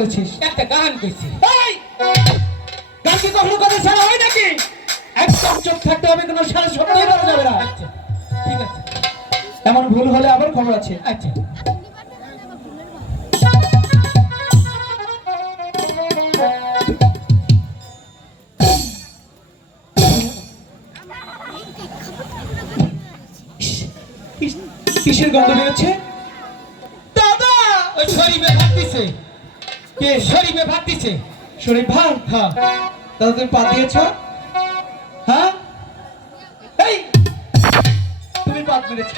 বলেছিস? একটা গান কইছি। এই গান কি কখনো কথা ছাড়া হয় নাকি? একদম চুপ থাকতে হবে, কোনো সারা শব্দই বলা যাবে না। আচ্ছা ঠিক আছে। এমন ভুল হলে আবার খবর আছে। আচ্ছা কিসের গন্ধ বেরোচ্ছে? দাদা, ওই শরীফে ভাত দিছে। কে? শরীফে ভাত দিছে। শরীফ ভাই? হ্যাঁ। দাদা তুমি পা দিয়েছ? হ্যাঁ, এই তুমি পা মেরেছ।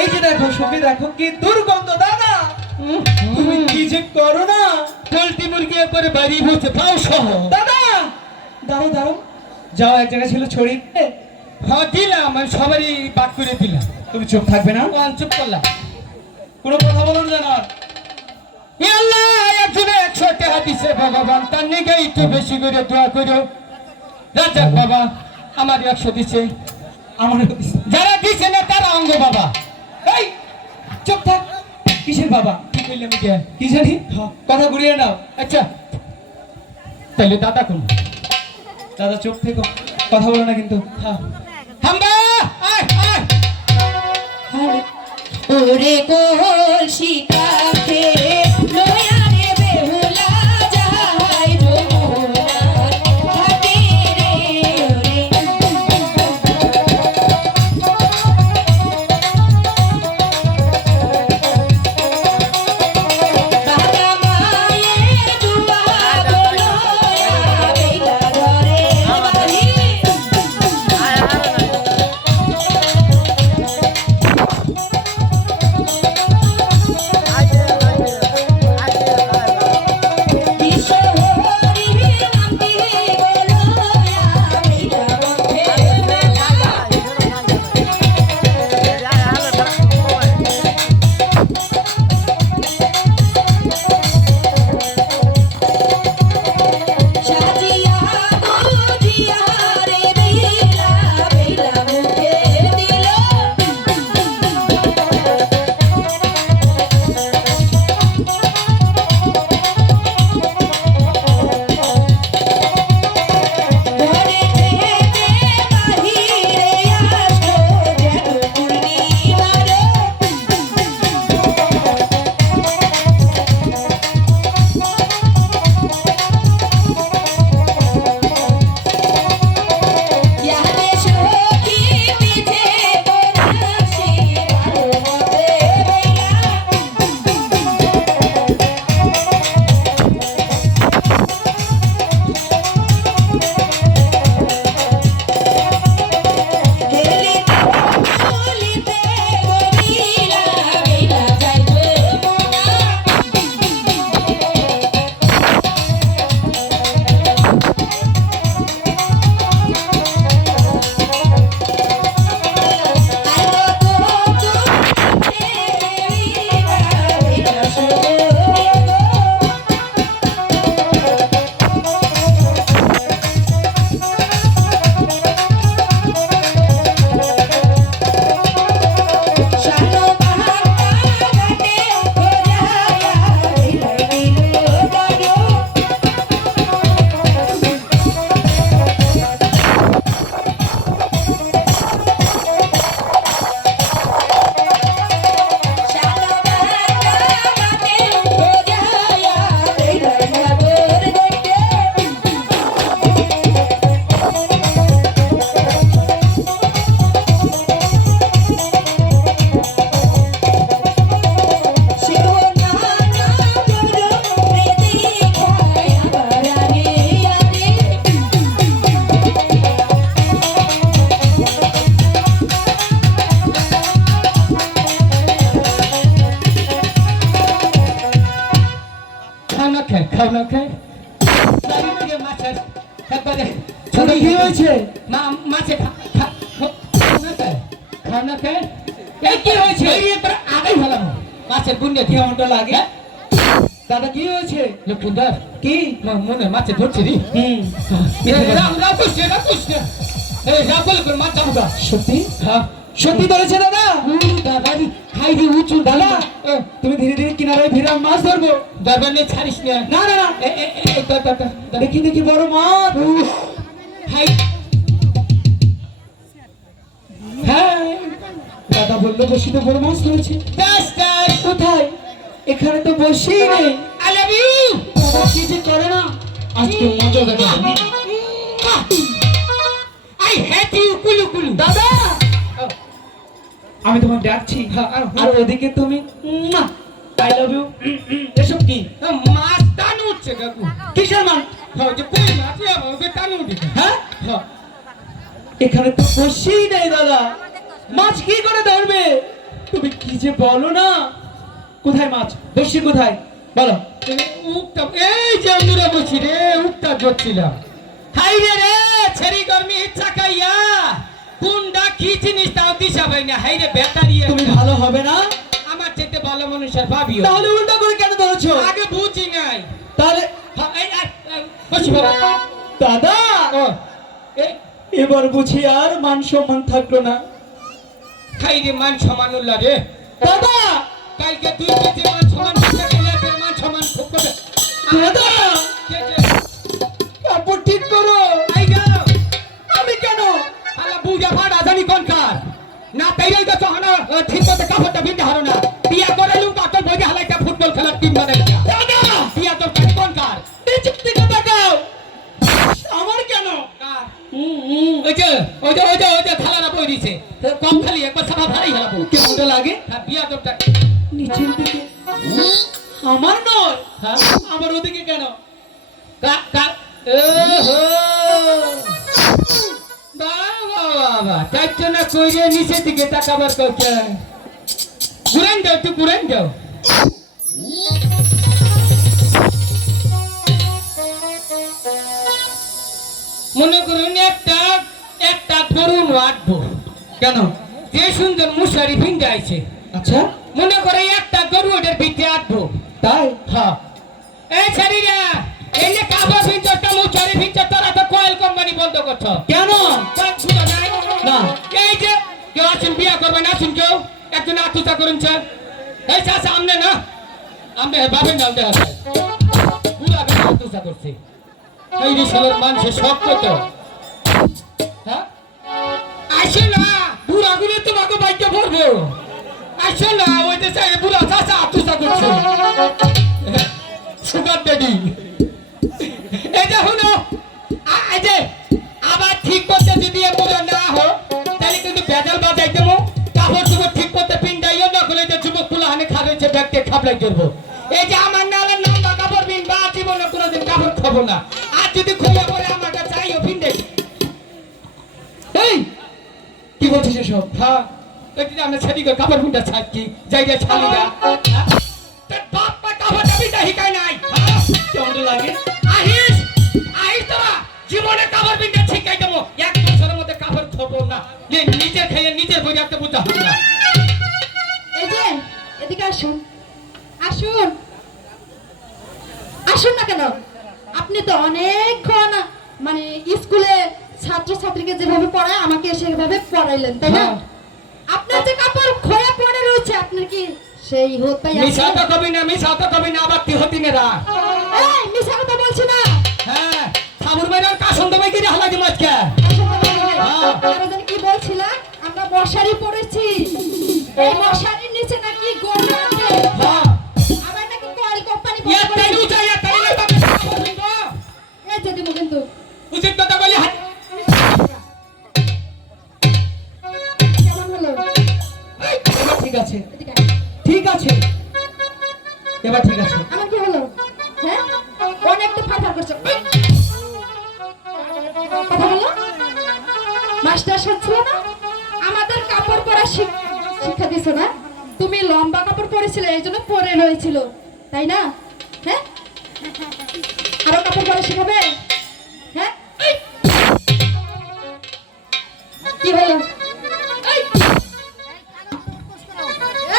এই যে দেখো সখী, দেখো কি দুর্গন্ধ। দাদা তুমি কি যে করো না। পোল্ট্রি মুরগি করে বাড়ি বসে পাও সহ। দাদা দাঁড়ো দাঁড়ো, যাও এক জায়গায় ছিল ছড়ি। হ্যাঁ দিলাম, আমি সবারই বাদ করে দিলাম। তুমি চুপ থাকবে না? কোন চুপ করলাম? কোনো কথা বলুন না। এ আল্লাহ, একজনে 100 টাকা দিছে ভগবান, তার নিকে একটু বেশি করে দোয়া করো। রাজাক বাবা আমার 100 দিছে, আমার যারা দিছে না তারা অঙ্গ বাবা। এই চুপ থাক। কিসের বাবা? কি কইলাম এটা? কি জানি, কথা ঘুরিয়ে নাও। আচ্ছা তাহলে দাদা কোন? দাদা চুপ থেকো, কথা বলো না কিন্তু। হ্যাঁ হাম্বা আয় আয়। ওরে কলসি কাছে লয়া রে বেহুলা যায় যমুনার ঘাটে রে। বাবা মায়ের দুয়ার লয়া বেলা ঘরে বাড়ি। খাও না খাই দাঁড়িয়ে দিয়ে মাছের একবারে দাদা কি হয়েছে? মাছে খাও না খাই। এই কি হয়েছে? আগে হলাম মাছের বুন্ডে কি এমনটা লাগে? দাদা কি হয়েছে? লক্ষ্মীদার কি মনে মাছে ধরছে রে। রাম রাম কৃষ্ণ রাম কৃষ্ণ। এই রাবল করে মাছ চামুকা। সত্যি? হ্যাঁ সত্যি ধরেছে দাদা? দাদা খাই দি উঁচু দাদা তুমি ধীরে ধীরে কিনারায় ফিরে আমি মাছ ধরবো। দরবার নেই, ছাড়িস না। না না না, দেখি দেখি বড় মাছ। হাই, হ্যাঁ, দাদা বললো বসিতে বড় মাছ ধরেছে। দাস দাস, কোথায়? এখানে তো বসেই নেই। I love you. দাদা কি যে করে না, আজকে মজা দেখাবে। I hate you, কুলু কুলু। দাদা, আমি তোমাকে ডাকছি, আর ওদিকে তুমি আই লাভ ইউ এসব কি? মাছ টান উঠছে কাকু। কিসের মাছ? হ্যাঁ, যে কই মাছ ওকে টান উঠছে। হ্যাঁ, হ্যাঁ, এখানে তো বসেই নেই দাদা, মাছ কি করে ধরবে? তুমি কি যে বলো না। কোথায় মাছ? বসি কোথায় বলো? উক্তা এই যে আমরা বসি রে, উক্তা ধরছিলাম। হাই রে রে, ছেড়ি গরমি ইচ্ছা খাইয়া কোনটা কি জিনিস তাও দিশা পাই না। হাই রে ব্যাটারি, তুমি ভালো হবে না। আমার চেয়ে ভালো মানুষের ভাবিও। তাহলে উল্টা করে কেন ধরেছো? আগে বুঝি নাই। তাহলে হ্যাঁ, এই বসি বাবা। দাদা, ও এই এবার বুঝি আর মান সম্মান থাকলো না। খাই রে মান সমান উল্লা রে। দাদা, কালকে তুই যে মান সমান করতে গেলে তোর মান সমান খুব করবে। দাদা, কে কে? কাপড় ঠিক করো। আই যাও। আমি কেন? আলা বুঝা ফাড়া জানি কোনকার না তাইরাই তো চহানা ঠিক মতো কাপড়টা বিনতে হারো না। বিয়া করে লুকা তোর বই হালাইটা ফুটবল খেলার টিম বানাই না। দাদা, বিয়া তোর কোনকার? নিচে থেকে তাকাও। আমার কেন? কার? ওই যে খালারা বই দিছে। কম খালি একবার সাফা ভাড়াই হারাবো। কেমনটা লাগে? হ্যাঁ, বিয়া তোরটা। নিচের দিকে আমার নয়, হ্যাঁ, আমার ওদিকে কেন? ওহো বাবা বাবা, তাই তো না কইরে নিচের দিকে তাকাবার কথা। ঘুরেন যাও, তুই ঘুরেন যাও। মনে করুন একটা গরু আটবো। কেন? যে সুন্দর মুশারি ভিন্দে আইছে, আচ্ছা, মনে করে একটা গরু ওটার ভিতরে আটবো। তাই? হ্যাঁ, এই ছেড়িরা এই যে কাপড় ভিতরটা মুশারি ভিতর তোরা তো কয়েল কোম্পানি বন্ধ করছো কেন? বুঝা যায় না। এই যে কেউ আছেন বিয়া করবেন, আছেন কেউ একজন আত্মহত্যা করেন স্যার। এই চাষা আমনে না, আমনে ভাবেন না দেখা যায় পুরা বেলা আত্মহত্যা করছে। এই রিসালের মানুষের শখ কত। হ্যাঁ, আসে না বুড়া গুলো তোমাকে বাইকে পড়বো। আসে না ওই যে চাই বুড়া চাষা আত্মহত্যা করছে। সুগার ড্যাডি এই যে হলো এই যে আবার ঠিক করতে যদি বুড়া না হো তাহলে কিন্তু বেজাল বাজাই দেবো। কাপড় চুপড় ঠিক করতে পিন্ডাইও না করলে যে যুবক গুলো হানে খাবেছে ব্যাগকে খাবলাই করবো। এই যে আমার নালের লম্বা কাপড় পিন বা জীবনে কোনোদিন কাপড় খাবো না। আর যদি খুলে পরে আমার কাছে চাইও পিন্ডাই। এই কি বলছিস এসব? হ্যাঁ, ওই যে আমরা ছেড়ি করে কাপড় পিন্ডা ছাড়ছি যাই যাই ছাড়িরা। তোর বাপ মা কাপড়টা পিন্ডা হিকাই নাই। হ্যাঁ, কেমনটা লাগে? আহিস তোরা জীবনে কাপড় পিন্ডা শিখাই দেবো। এক বছরের মধ্যে কাপড় খাবো না। নিজে খেয়ে নিজের বই রাখতে বুঝতে হবে না। এই যে এদিকে আসুন, আসুন, আসুন না কেন? আপনি তো অনেকক্ষণ মানে স্কুলে ছাত্রছাত্রীকে যেভাবে পড়ায় আমাকে সেভাবে পড়াইলেন, তাই না? হ্যাঁ। আপনার যে কাপড় খোলা পড়ে রয়েছে, আপনার কি সেই হতে মিশা তো কবি না, মিশা তো কবি না, আবার তিহতি নেরা। এই মিছা কথা বলছি না। হ্যাঁ, ঠাকুর বাইরের কাসন দমে কি হালাই দিম আজকে। আপনারা জানি কি বলছিলাম, আমরা মশারি পড়েছি। এই মশারির নিচে নাকি গরু আছে, হ্যাঁ, আবার নাকি কয়েল কোম্পানি ইয়া তাইলু চাই, ইয়া তাইলু বাবা কাপড় পিন্ডা। এই যে দিব কিন্তু উচিত কথা বলি হাত। কেমন হলো? এবার ঠিক আছে, এদিকে আয়। ঠিক আছে, এবার ঠিক আছে। আমার কি হলো? হ্যাঁ, অনেক তো ফাটার করছো। কথা বলো। মাস্টার সাথে না আমাদের কাপড় পরা শিক্ষা দিছো না? তুমি লম্বা কাপড় পরেছিলে এই জন্য পরে রয়েছিল, তাই না? হ্যাঁ, আরো কাপড় পরা শিখাবে? হ্যাঁ, এই! কি হলো? এই!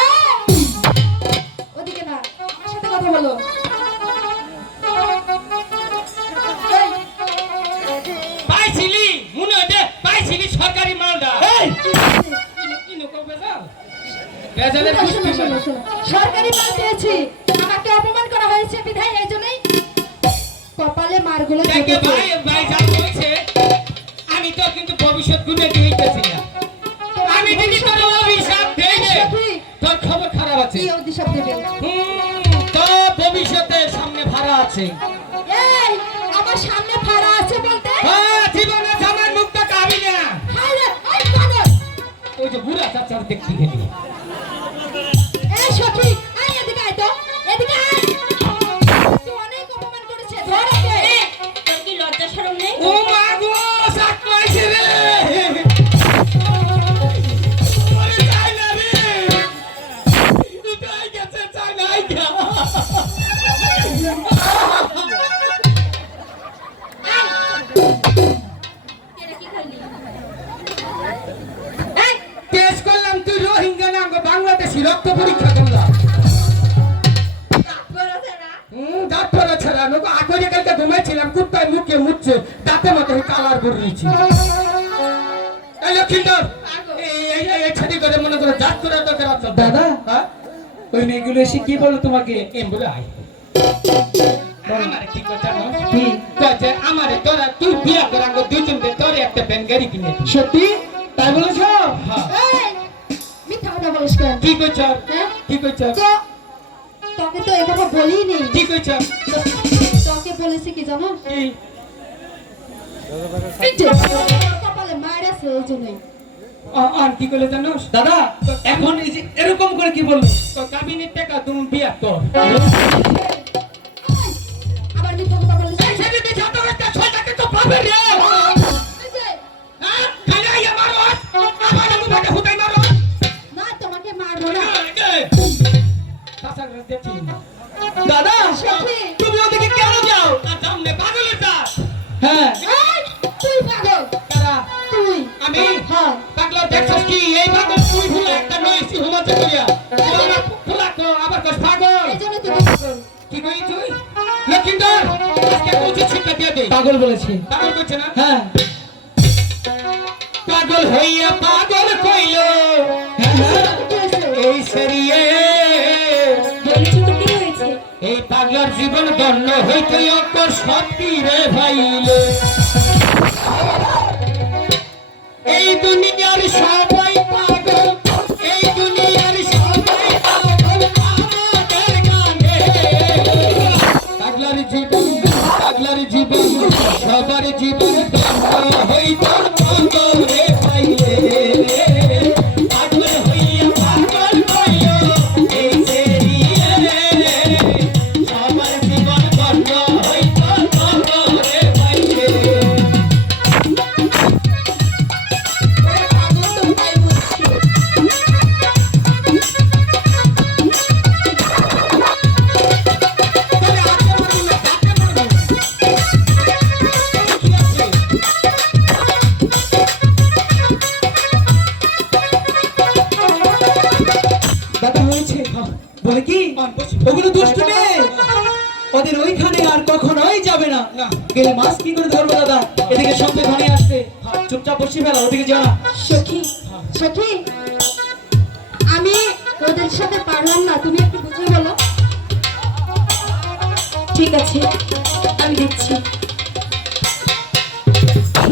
এই! ওদিকে না, আমার সাথে কথা বলো। এই! পাইছিলি মনে হয় যে পাইছিলি সরকারি মালদা। এই ইনো কবে যাও বেজালের শোনো, পুষ্টি শোনো, মানে। শোনো। সরকারি মাল পেয়েছি, আমাকে অপমান করা হয়েছে বিধায় এই জন্যই কপালে মারগুলো দেখে চেপেছে। ভাই ভাই যা বলছে আমি তো কিন্তু ভবিষ্যৎ গুনে দিতেছি না আমি যদি তোর অভিশাপ দেই রে, সখী, তোর খবর খারাপ আছে কি অভিশাপ দেবে? তো ভবিষ্যতের সামনে ভাড়া আছে এই, আমার সামনে ফাড়া আছে বলতে? হ্যাঁ জীবনে জামার মুখটা কাবি না হায় রে, ওই পাগল! ওই যে বুড়া চাচার দেখতে গেলি এই সখী, আয় এদিকে আয় তো, এদিকে আয়। তুই অনেক অপমান করেছে, ধর ওকে। তোর কি লজ্জা শরম নেই? ও মা গো সাকলাইছে রে ওরে যাই না রে উঠাই গেছে চাই নাই গা এটা কি খালি? এই টেস্ট করলাম তুই রোহিঙ্গা না গো বাংলাদেশি রক্ত পরীক্ষা করলাম করেছে না? দাঁত পড়া ছাড়া লোক আগরে কালকে ঘুমাইছিলাম কুত্তায় মুখে মুচ্ছে দাঁতে মতো কালার করে নিয়েছি এই লক্ষিন্দর এই ছাড়ি করে মনে করে দাঁত করার দরকার আছে দাদা হ্যাঁ ওই মেয়েগুলো এসে কি বলো তোমাকে? এম বলে আয় আমারে কি কথা জানো কি? কইছে আমারে তোরা তুই বিয়া করাঙ্গ দুইজন দে তোরে একটা ভ্যান গাড়ি কিনে দিই। সত্যি তাই বলেছ? হ্যাঁ এই, মিথ্যা কথা বলিস কেন? কি কইছ হ্যাঁ? কি কইছ তো তোকে তো এই কথা বলিনি। কি কইছ তোকে বলেছি কি জানো? কি এই যে, কপালে মার আছে এই জন্যই। আর কি কইলে জানোস দাদা এখন এই যে এরকম করে কি বললো? তো কাবিনের টাকা তুমি বিয়া কর আবার মিথ্যা কথা বলিস। এই ছেলে দেখে তো একটা ছয়টাকে তো পাবে রে এই যে, হ্যাঁ খালি আইয়া মারো আমার মুখে ফুটাই মারো না তোমাকে মারবো না। তাসার দেখছি দাদা সখী, তুমি ওদিকে কেন যাও? তার সামনে পাগলের দাঁত হ্যাঁ এই, তুই পাগল, কারা তুই। আমি হ্যাঁ। পাগলা দেখছস কি এই পাগল তুই ফুলা একটা নইছি হুমাতে করিয়া তোরা ফুলা কো আবার কস পাগল এই জন্য তুমি পাগল। কি কই তুই লক্ষিন্দর আজকে উচিত শিক্ষা দিয়ে দে পাগল বলেছি। পাগল কইছে না হ্যাঁ পাগল হইয়া পাগল কইলো হ্যাঁ হ্যাঁ কি হয়েছে? এই সেরিয়ে বলেছি তো কি হয়েছে? এই পাগলার জীবন দণ্ড হইতে অকর সত্যি রে ভাইলে এই দুনিয়ার সবাই পাগল এই দুনিয়ার সবাই পাগল আমাদের গানে পাগলার জীবন সবার জীবন দণ্ড হইতে পাগল রে ভাইলে পাগল হইয়া পাগল হইয়া এই সেরিয়ে সবার জীবন দণ্ড হইতে পাগল রে ভাইলে পাগল তো তাই বলছি। তাহলে আজকে মারবি না কাকে মারবি কি আছে দাদা হয়েছে বলে কি ওগুলো দুষ্ট মেয়ে ওদের ওইখানে আর কখনোই যাবে না। না। গেলে মাছ কি করে ধরবো দাদা? এদিকে শব্দ ধ্বনি আসবে, চুপচাপ বসে ফেলা, ওদিকে যা না। সখী, সখী, আমি ওদের সাথে পারলাম না, তুমি একটু বুঝে বলো। ঠিক আছে আমি দেখছি।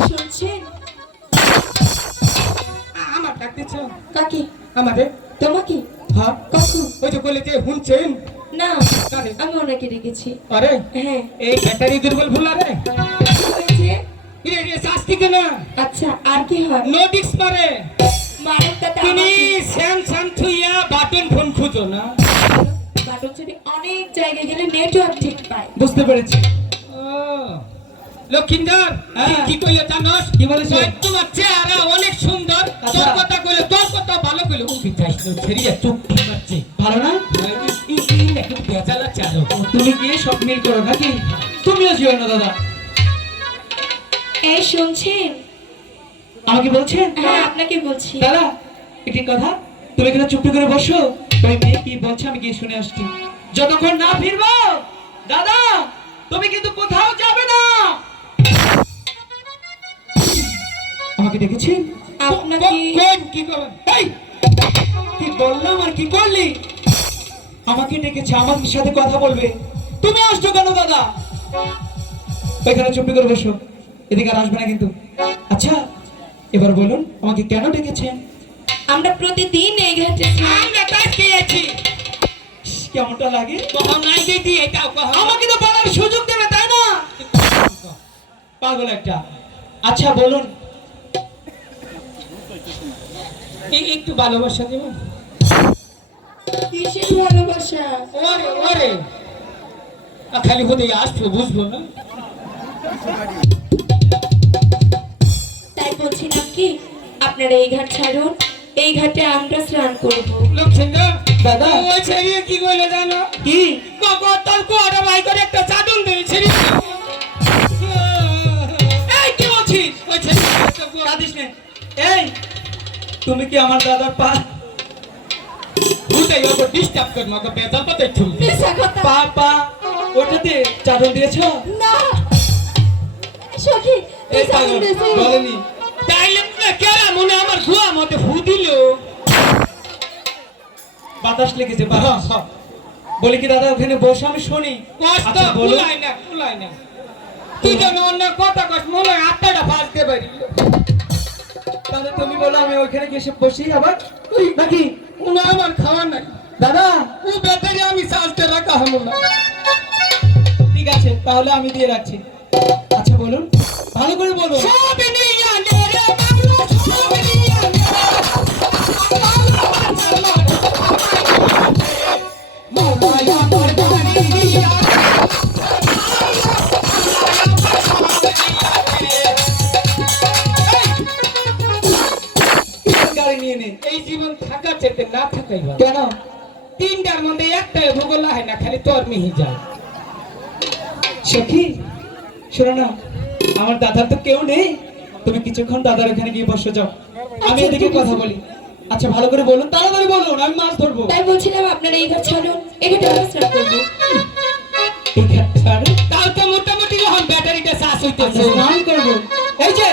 শুনছেন আমার ডাক দিচ্ছ কাকি? আমাদের তোমাকে? হ্যাঁ কখন? ওই যে বলে যে শুনছেন না কারে? আমি ওনাকে ডেকেছি। আরে হ্যাঁ এই ব্যাটারি দুর্বল ভুল রে কি হয়েছে? এটা শাস্তি কেনা আচ্ছা আর কি হয়? নো ডিক্স মারে মারের কথা তুমি স্যামসাং থুইয়া বাটন ফোন খুঁজো না বাটন যদি অনেক জায়গায় গেলে নেটওয়ার্ক ঠিক পায়। বুঝতে পেরেছি। ও লক্ষিন্দর হ্যাঁ। কি কইলো জানোস কি বলেছে? কই তোমার চেহারা অনেক সুন্দর আচ্ছা। তোর কথা কইলো তোর কথা ভালো কইলো উঠি যাইস না ছেড়িয়া চুপ মারছে ভালো না? এই নাকি বেজালা চালো তুমি গিয়ে সব মিল করো নাকি? তুমিও যেও না দাদা। এই শুনছেন? আমাকে বলছেন? হ্যাঁ আপনাকে বলছি। দাদা একটি কথা, তুমি এখানে চুপ করে বসো, ওই মেয়ে কি বলছে আমি গিয়ে শুনে আসছি। যতক্ষণ না ফিরবো দাদা তুমি কিন্তু কোথাও যাবে না। আমাকে দেখেছেন? আপনাকে কোন কি করবেন এই কি বললাম আর কি করলি? আমাকে ডেকেছে, আমার সাথে কথা বলবে। তুমি আসছো কেন দাদা? এখানে চুপি করে বসো, এদিকে আর আসবে না কিন্তু। আচ্ছা এবার বলুন আমাকে কেন ডেকেছেন? আমরা প্রতিদিন এই ঘাটে স্নান আমরা কাজ খেয়েছি কেমনটা লাগে? কখন নাই দিদি এটাও কখন আমাকে তো বলার সুযোগ দেবে তাই না? পাগল একটা। আচ্ছা বলুন। একটু ভালোবাসা দেবেন? কিসের ভালোবাসা? ওরে ওরে খালি হতে আসবো বুঝবো না। তাই বলছিলাম কি আপনারা এই ঘাট ছাড়ুন, এই ঘাটে আমরা স্নান করব। লোকছেন না দাদা। ওই ছেড়ে কি বলে জানো? কি? তোর কোয়াটা ভাই করে একটা চাদন দেবে ছেড়ে এই কি বলছিস? ওই ছেড়ে কাঁদিস নে। এই তুমি কি আমার দাদার পা উঠে ওকে ডিস্টার্ব কর মকে বেজাল পাতে ঠুল মিশা কথা। পা পা ওটাতে চাদর দিয়েছো? না সখী এই তুই পাগল চাদর দিয়েছিস? বলেনি। তাইলে না কেরা মনে আমার গুয়া মতে ফু দিল। বাতাস লেগেছে বাতাস। বলি কি দাদা ওখানে বসে আমি শুনি। কষ্ট আচ্ছা বলো। কুলাই না তুই যেন অন্য কথা কস মনে হয় আটটা ফাঁসতে পারি। তাহলে তুমি বলো আমি ওইখানে গিয়ে এসে বসি আবার নাকি? উনি আমার খাওয়া নাই দাদা ও ব্যাটারি আমি চালতে রাখা হলো না। ঠিক আছে তাহলে আমি দিয়ে রাখছি। আচ্ছা বলুন ভালো করে বলুন। সব নিয়ে নে রে বাংলা সব নিয়ে নে মাওলানা আমার বাড়ি দিয়া গাড়ি নিয়ে নে। এই জীবন থাকা চেতে না থাকাই ভালো। কেন? তিনটার মধ্যে একটাই ভূগোল হয় না খালি তোর মিহি যায়। সখী শোনো না, আমার দাদার তো কেউ নেই, তুমি কিছুক্ষণ দাদার ওখানে গিয়ে বসে যাও, আমি এদিকে কথা বলি। আচ্ছা ভালো করে বলুন, তাড়াতাড়ি বলুন, আমি মাছ ধরবো। তাই বলছিলাম আপনারা এই ঘাট ছাড়ুন, এই ঘাটে আমরা স্নান করব। এই ঘাট ছাড়ো, তাও তো মোটামুটি যখন ব্যাটারিটা চাষ আচ্ছা, হইতেছে স্নান করবো। এই যে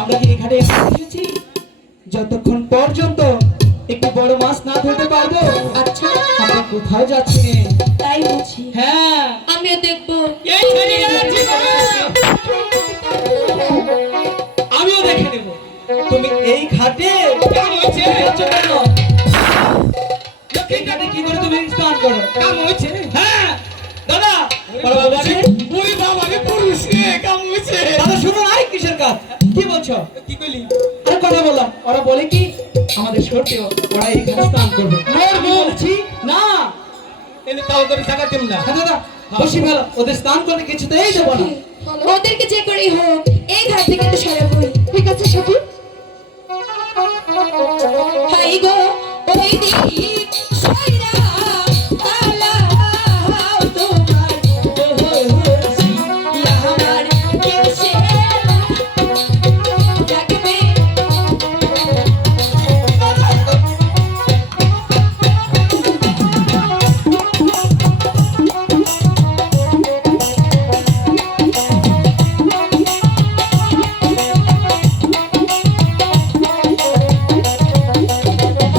আমরা কি এই ঘাটে এসেছি যতক্ষণ পর্যন্ত একটু বড় মাছ না ধরতে পারবো আচ্ছা আমরা কোথাও যাচ্ছি নে। তাই বুঝি, হ্যাঁ আমিও দেখবো। এই শরীরে আছি বাবা। আমিও দেখে নেব তুমি এই ঘাটে কাম হয়েছে এসেছো কেন? এই ঘাটে কি করে তুমি স্নান করো? কাম হয়েছে হ্যাঁ দাদা বলো বলেছি। ওরে বাবা রে পুরুষ রে কাম হয়েছে। দাদা শুনো নাই কিসের কাজ? কি বলছো? কি কইলি? আরে কথা বললাম, ওরা বলে কি আমাদের সত্যি ওরা এইখানে স্নান করবে। আমি বলছি না। এনে তাও করে টাকা দেব না। হ্যাঁ দাদা বসি ভালো, ওদের স্নান করতে কিছুতেই দেবো না। ওদেরকে যে করেই হোক এই ঘাট থেকে তো সরাবই। ঠিক আছে সখী। হাই গো ওই দিক সইরা পালাও তোমার ওহজি আমার কেসে জাগবে।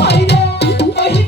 আইরে, আইরে,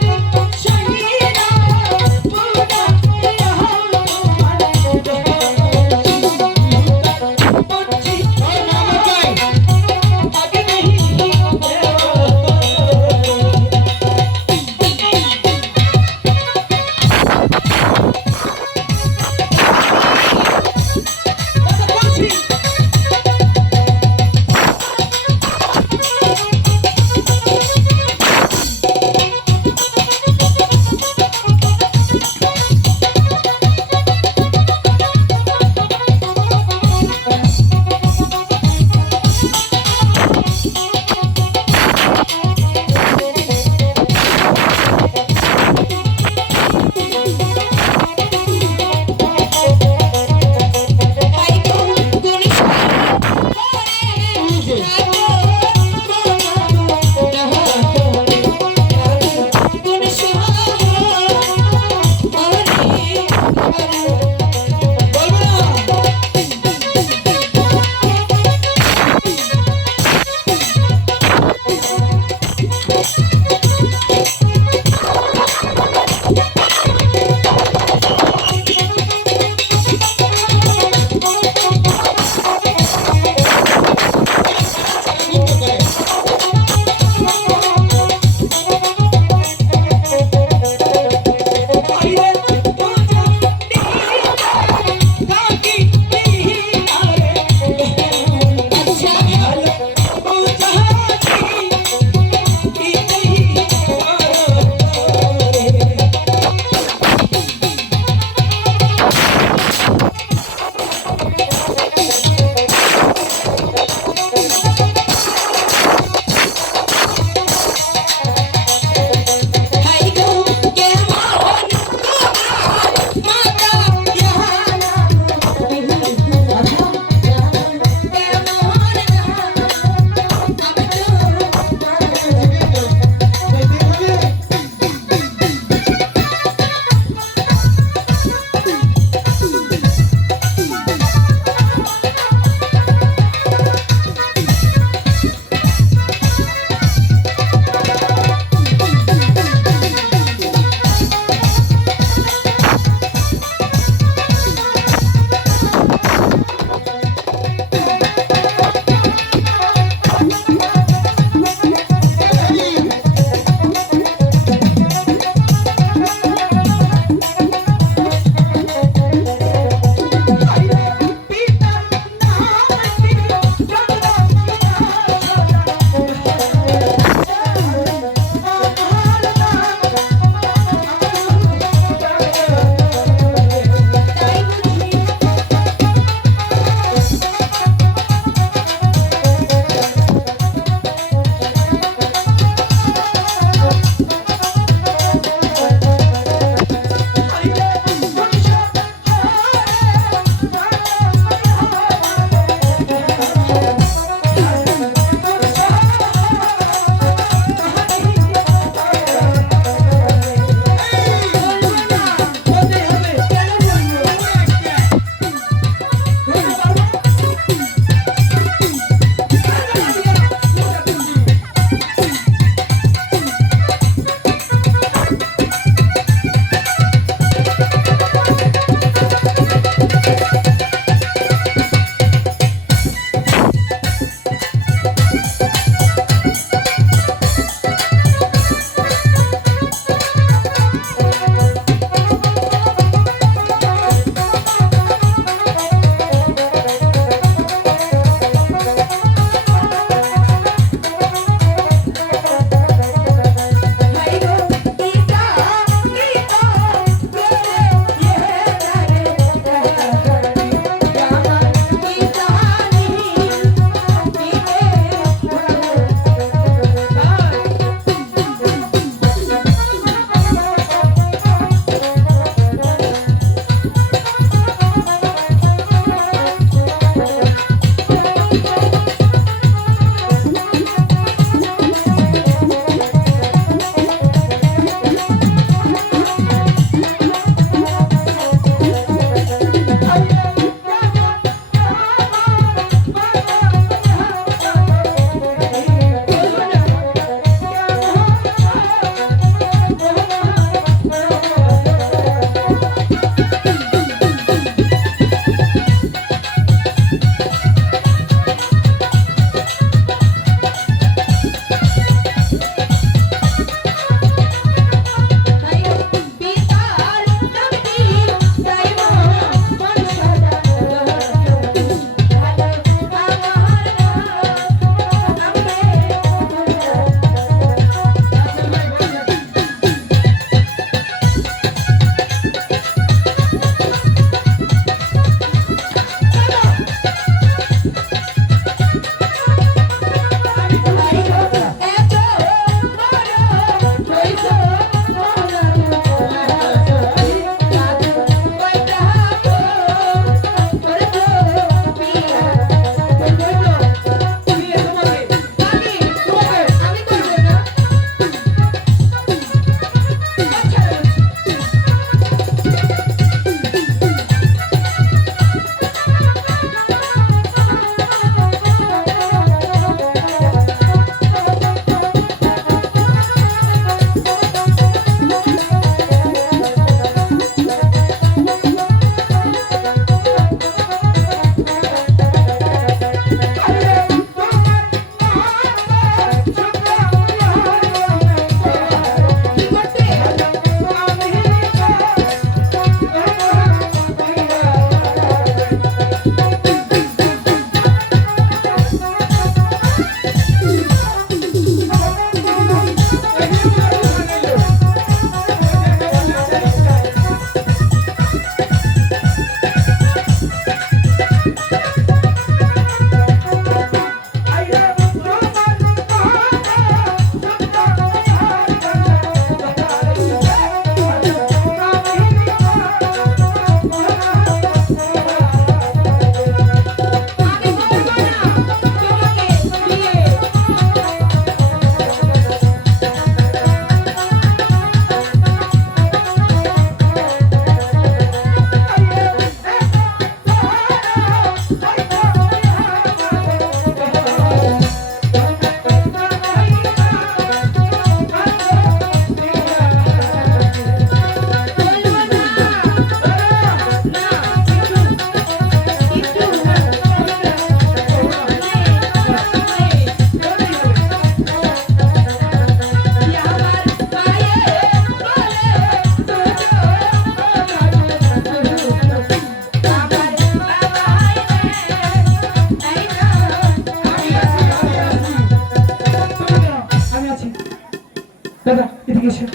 দাদা এদিকে এসো,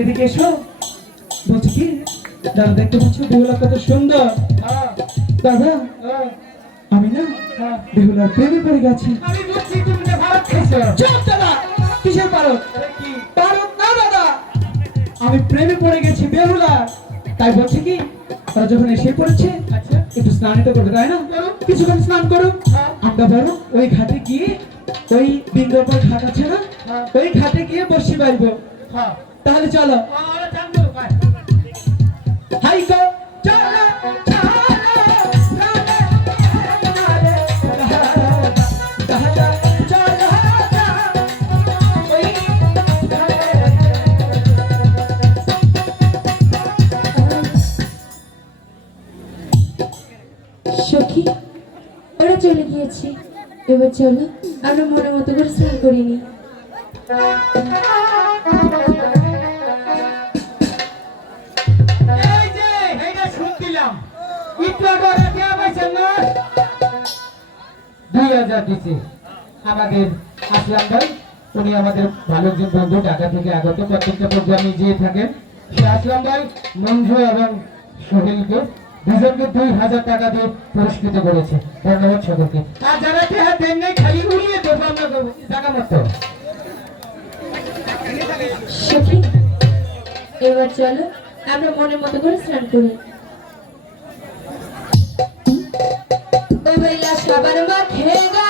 এদিকে এসো। বলছি কি দাদা, দেখতে পাচ্ছ বেহুলা কত সুন্দর? দাদা আমি না বেহুলার প্রেমে পড়ে গেছি। আমি বুঝছি তুমি যে ভারত খাইছো। চুপ দাদা, কিসের পারত? পারত না দাদা, আমি প্রেমে পড়ে গেছি বেহুলা। তাই বলছি কি তারা যখন এসে পড়েছে আচ্ছা একটু স্নানটা করবে, তাই না? কিছুক্ষণ স্নান করো। আমরা বলো ওই ঘাটে গিয়ে, ওই বিন্দুপুর ঘাট আছে না, ওই ঘাটে গিয়ে বসি বাড়বো। হ্যাঁ তাহলে চলো। ওরা জানতো ভাই। হাই গো চলো চলো, সখী, ওরা চলে গিয়েছে, এবার চলো আমরা মনের মতো করে স্নান করিনি। এই যে এইটা শুনছিলাম একটু আগে ওরা দেয়া পাইছেন না 2000 দিছে আমাদের আসলাম ভাই। উনি আমাদের ভালো একজন বন্ধু, ঢাকা থেকে আগত, প্রত্যেকটা প্রোগ্রামে যেয়ে থাকেন। সে আসলাম ভাই মঞ্জু এবং সোহেলকে দুজনকে 2000 টাকা দিয়ে পুরস্কৃত করেছে। ধন্যবাদ সকলকে। আর যারা টাকা দেন নাই খালি উড়িয়ে দেবো আমরা টাকা মতো। সখী, এবার চলো আমরা মনের মতো করে স্নান করি। ও বেলা সবার মাঠে গা